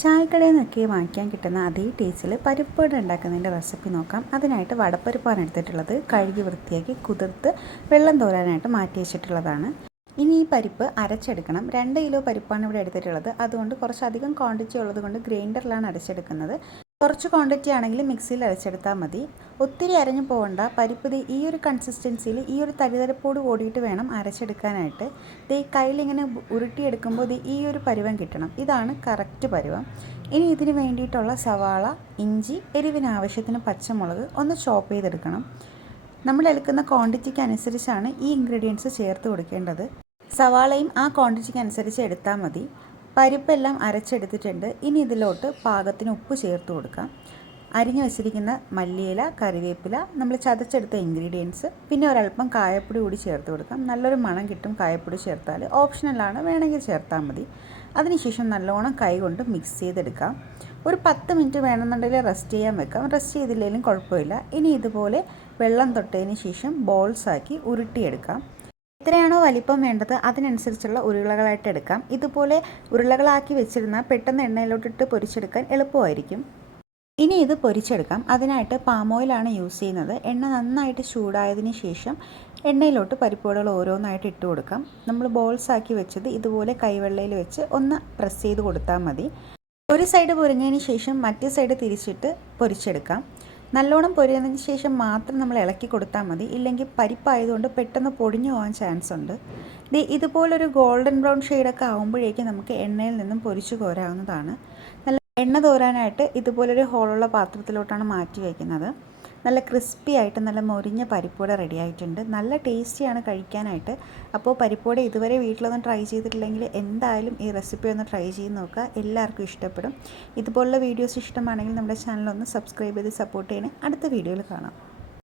ചായക്കടയിൽ നിന്നൊക്കെ വാങ്ങിക്കാൻ കിട്ടുന്ന അതേ ടേസ്റ്റിൽ പരിപ്പുവട ഉണ്ടാക്കുന്നതിന്റെ റെസിപ്പി നോക്കാം. അതിനായിട്ട് വടപ്പരിപ്പാണ് എടുത്തിട്ടുള്ളത്. കഴുകി വൃത്തിയാക്കി കുതിർത്ത് വെള്ളം തോരാനായിട്ട് മാറ്റി വെച്ചിട്ടുള്ളതാണ്. ഇനി ഈ പരിപ്പ് അരച്ചെടുക്കണം. രണ്ട് കിലോ പരിപ്പാണ് ഇവിടെ എടുത്തിട്ടുള്ളത്. അതുകൊണ്ട് കുറച്ചധികം ക്വാണ്ടിറ്റി ഉള്ളത് കൊണ്ട് ഗ്രൈൻഡറിലാണ് അരച്ചെടുക്കുന്നത്. കുറച്ച് ക്വാണ്ടിറ്റി ആണെങ്കിൽ മിക്സിയിൽ അരച്ചെടുത്താൽ മതി. ഒത്തിരി അരഞ്ഞു പോകണ്ട പരിപ്പ് ഈ ഒരു കൺസിസ്റ്റൻസിയിൽ ഈ ഒരു തരിതരപ്പോട് കൂടിയിട്ട് വേണം അരച്ചെടുക്കാനായിട്ട്. ഇത് ഈ കയ്യിലിങ്ങനെ ഉരുട്ടിയെടുക്കുമ്പോൾ ഇത് ഈ ഒരു പരുവം കിട്ടണം. ഇതാണ് കറക്റ്റ് പരുവം. ഇനി ഇതിന് വേണ്ടിയിട്ടുള്ള സവാള ഇഞ്ചി എരിവിന് ആവശ്യത്തിന് പച്ചമുളക് ഒന്ന് ചോപ്പ് ചെയ്തെടുക്കണം. നമ്മൾ എടുക്കുന്ന ക്വാണ്ടിറ്റിക്ക് അനുസരിച്ചാണ് ഈ ഇൻഗ്രീഡിയൻസ് ചേർത്ത് കൊടുക്കേണ്ടത്. സവാളയും ആ ക്വാണ്ടിറ്റിക്ക് അനുസരിച്ച് എടുത്താൽ മതി. പരിപ്പെല്ലാം അരച്ചെടുത്തിട്ടുണ്ട്. ഇനി ഇതിലോട്ട് പാകത്തിന് ഉപ്പ് ചേർത്ത് കൊടുക്കാം. അരിഞ്ഞു വെച്ചിരിക്കുന്ന മല്ലിയില കറിവേപ്പില നമ്മൾ ചതച്ചെടുത്ത ഇൻഗ്രീഡിയൻസ് പിന്നെ ഒരല്പം കായപ്പൊടി കൂടി ചേർത്ത് കൊടുക്കാം. നല്ലൊരു മണം കിട്ടും കായപ്പൊടി ചേർത്താൽ ഓപ്ഷണലാണ് വേണമെങ്കിൽ ചേർത്താൽ മതി. അതിനുശേഷം നല്ലോണം കൈ കൊണ്ട് മിക്സ് ചെയ്തെടുക്കാം. ഒരു പത്ത് മിനിറ്റ് വേണമെന്നുണ്ടെങ്കിൽ റെസ്റ്റ് ചെയ്യാൻ വെക്കാം. റെസ്റ്റ് ചെയ്തില്ലെങ്കിലും കുഴപ്പമില്ല. ഇനി ഇതുപോലെ വെള്ളം തൊട്ടതിന് ശേഷം ബോൾസാക്കി ഉരുട്ടിയെടുക്കാം. എത്രയാണോ വലിപ്പം വേണ്ടത് അതിനനുസരിച്ചുള്ള ഉരുളകളായിട്ട് എടുക്കാം. ഇതുപോലെ ഉരുളകളാക്കി വെച്ചിരുന്ന പെട്ടെന്ന് എണ്ണയിലോട്ടിട്ട് പൊരിച്ചെടുക്കാൻ എളുപ്പമായിരിക്കും. ഇനി ഇത് പൊരിച്ചെടുക്കാം. അതിനായിട്ട് പാം ഓയിലാണ് യൂസ് ചെയ്യുന്നത്. എണ്ണ നന്നായിട്ട് ചൂടായതിന് ശേഷം എണ്ണയിലോട്ട് പരിപ്പുവടകൾ ഓരോന്നായിട്ട് ഇട്ട് കൊടുക്കാം. നമ്മൾ ബോൾസ് ആക്കി വെച്ചത് ഇതുപോലെ കൈവെള്ളയിൽ വെച്ച് ഒന്ന് പ്രസ് ചെയ്ത് കൊടുത്താൽ മതി. ഒരു സൈഡ് പൊരിഞ്ഞതിന് ശേഷം മറ്റു സൈഡ് തിരിച്ചിട്ട് പൊരിച്ചെടുക്കാം. നല്ലോണം പൊരിയതിന് ശേഷം മാത്രം നമ്മൾ ഇളക്കി കൊടുത്താൽ മതി. ഇല്ലെങ്കിൽ പരിപ്പായതുകൊണ്ട് പെട്ടെന്ന് പൊടിഞ്ഞു പോകാൻ ചാൻസ് ഉണ്ട്. ദേ ഇതുപോലൊരു ഗോൾഡൻ ബ്രൗൺ ഷെയ്ഡൊക്കെ ആകുമ്പോഴേക്കും നമുക്ക് എണ്ണയിൽ നിന്നും പൊരിച്ചു കോരാവുന്നതാണ്. നല്ല എണ്ണ തോരാനായിട്ട് ഇതുപോലൊരു ഹോളുള്ള പാത്രത്തിലോട്ടാണ് മാറ്റി വയ്ക്കുന്നത്. നല്ല ക്രിസ്പി ആയിട്ട് നല്ല മൊരിഞ്ഞ പരിപ്പൂട റെഡി ആയിട്ടുണ്ട്. നല്ല ടേസ്റ്റിയാണ് കഴിക്കാനായിട്ട്. അപ്പോൾ പരിപ്പൂട ഇതുവരെ വീട്ടിലൊന്നും ട്രൈ ചെയ്തിട്ടില്ലെങ്കിൽ എന്തായാലും ഈ റെസിപ്പി ഒന്ന് ട്രൈ ചെയ്ത് നോക്കുക. എല്ലാവർക്കും ഇഷ്ടപ്പെടും. ഇതുപോലുള്ള വീഡിയോസ് ഇഷ്ടമാണെങ്കിൽ നമ്മുടെ ചാനൽ ഒന്ന് സബ്സ്ക്രൈബ് ചെയ്ത് സപ്പോർട്ട് ചെയ്യണേ. അടുത്ത വീഡിയോയിൽ കാണാം.